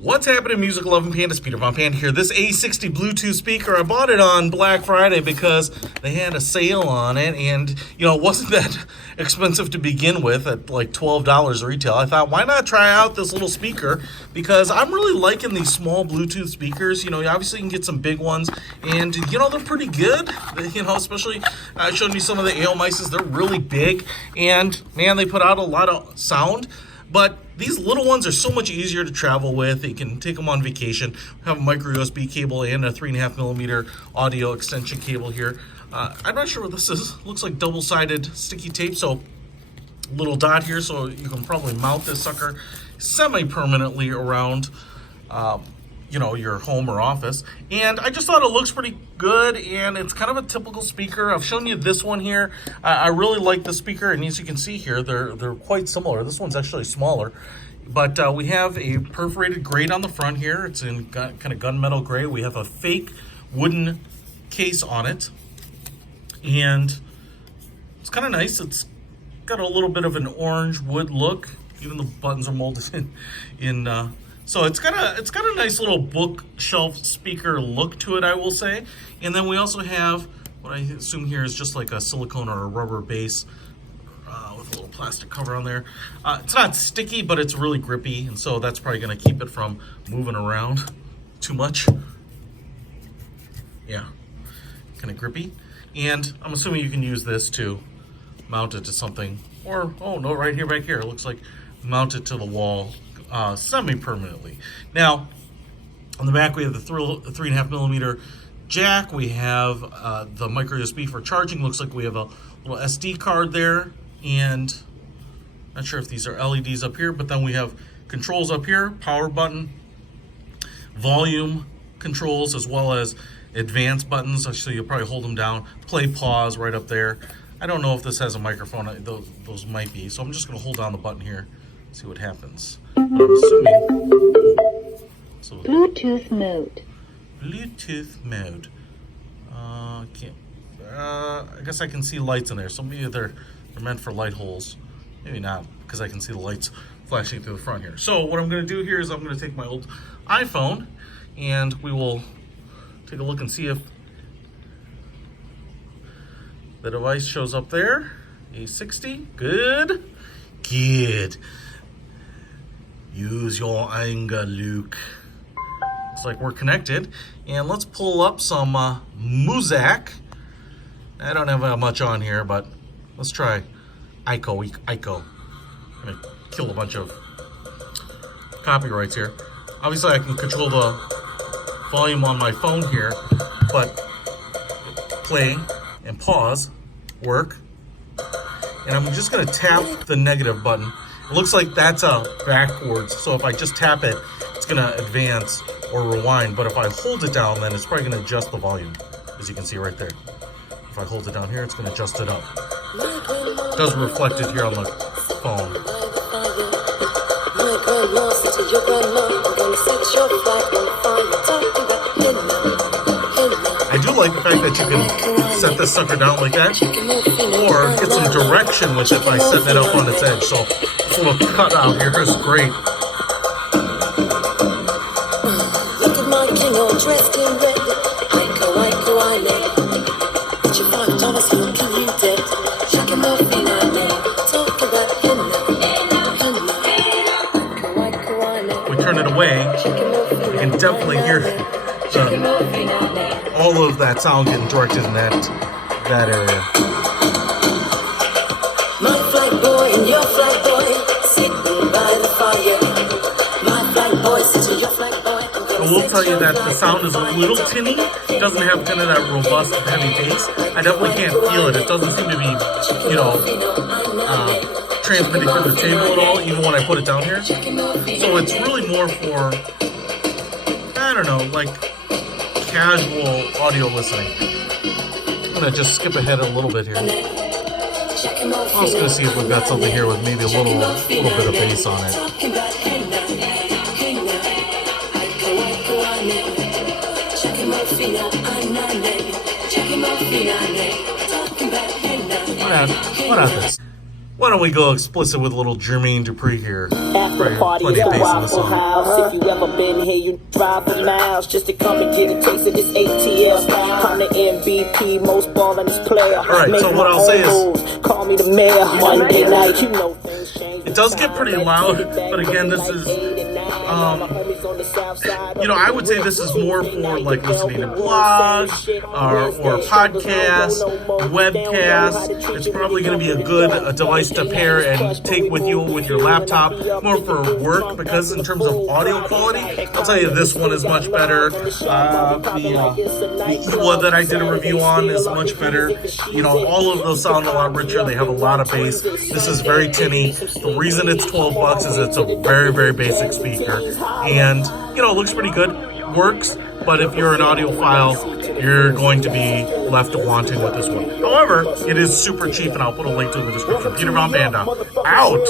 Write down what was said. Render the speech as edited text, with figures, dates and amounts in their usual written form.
What's happening, music loving Panda? Peter Von Panda here. This A60 Bluetooth speaker, I bought it on Black Friday because they had a sale on it, and it wasn't that expensive to begin with at like $12 retail. I thought, why not try out this little speaker? Because I'm really liking these small Bluetooth speakers. You obviously can get some big ones, and they're pretty good. Especially I showed you some of the AOMices. They're really big, and man, they put out a lot of sound. But these little ones are so much easier to travel with. You can take them on vacation. We have a micro USB cable and a 3.5mm audio extension cable here. I'm not sure what this is. Looks like double-sided sticky tape, so little dot here, so you can probably mount this sucker semi-permanently around your home or office. And I just thought it looks pretty good, and it's kind of a typical speaker. I've shown you this one here. I really like the speaker, and as you can see here, they're quite similar. This one's actually smaller, but we have a perforated grate on the front here. It's in kind of gunmetal gray. We have a fake wooden case on it, and it's kind of nice. It's got a little bit of an orange wood look. Even the buttons are molded in so it's got a nice little bookshelf speaker look to it, I will say. And then we also have what I assume here is just like a silicone or a rubber base with a little plastic cover on there. It's not sticky, but it's really grippy, and so that's probably going to keep it from moving around too much. Yeah, kind of grippy. And I'm assuming you can use this to mount it to something, or oh no, right here, back here, it looks like mount it to the wall semi-permanently. Now, on the back we have the 3.5mm jack. We have the micro USB for charging. Looks like we have a little SD card there, and not sure if these are LEDs up here, but then we have controls up here, power button, volume controls, as well as advanced buttons, so you'll probably hold them down, play, pause right up there. I don't know if this has a microphone. Those might be, so I'm just going to hold down the button here, see what happens. I'm assuming. So, Bluetooth mode. Bluetooth mode. I guess I can see lights in there, so maybe they're meant for light holes. Maybe not, because I can see the lights flashing through the front here. So what I'm going to do here is I'm going to take my old iPhone, and we will take a look and see if the device shows up there. A60, good. Use your anger, Luke. Looks like we're connected. And let's pull up some Muzak. I don't have much on here, but let's try Ico. I'm gonna kill a bunch of copyrights here. Obviously, I can control the volume on my phone here, but play and pause work. And I'm just gonna tap the negative button. It looks like that's backwards, so if I just tap it, it's gonna advance or rewind, but if I hold it down, then it's probably gonna adjust the volume, as you can see right there. If I hold it down here, it's gonna adjust it up. It does reflect it here on the phone. I do like the fact that you can set this sucker down like that, or get some direction with it by setting it up on its edge. So this little cutout here is great. Look at my king all dressed in red. Ico, I lay. Put your $5 he'll kill you dead. Shaking my feet, I lay. Talk about If we turn it away, you can definitely hear all of that sound getting directed in that area. My flag boy and your flag boy sitting by the fire. My flag boy sitting your flag boy. I will tell you that the sound is a little tinny. It doesn't have kind of that robust, heavy bass. I definitely can't feel it. It doesn't seem to be, transmitting through the table at all, even when I put it down here. So it's really more for, I don't know, like casual audio listening. I'm gonna just skip ahead a little bit here. I was gonna see if we've got something here with maybe a little bit of bass on it. What out this? Why don't we go explicit with a little Jermaine Dupri here? After the party, Plenty it's of the bass in the Waffle song. House. If you ever been here, you drive for miles just to come and get a taste of this ATL. I'm the MVP, most ballin' player. Alright, so what I'll say is, call me the mayor. Monday night, you know things change. it does get pretty loud, but again, this is, I would say this is more for like listening to blogs or podcasts, webcasts. It's probably going to be a good device to pair and take with you with your laptop, more for work, because in terms of audio quality, I'll tell you this one is much better. The Ewa that I did a review on is much better. All of those sound a lot richer. They have a lot of bass. This is very tinny. The reason it's $12 is it's a very, very basic speaker. And, it looks pretty good, works, but if you're an audiophile, you're going to be left wanting with this one. However, it is super cheap, and I'll put a link to it in the description. Peter Von Panda, out!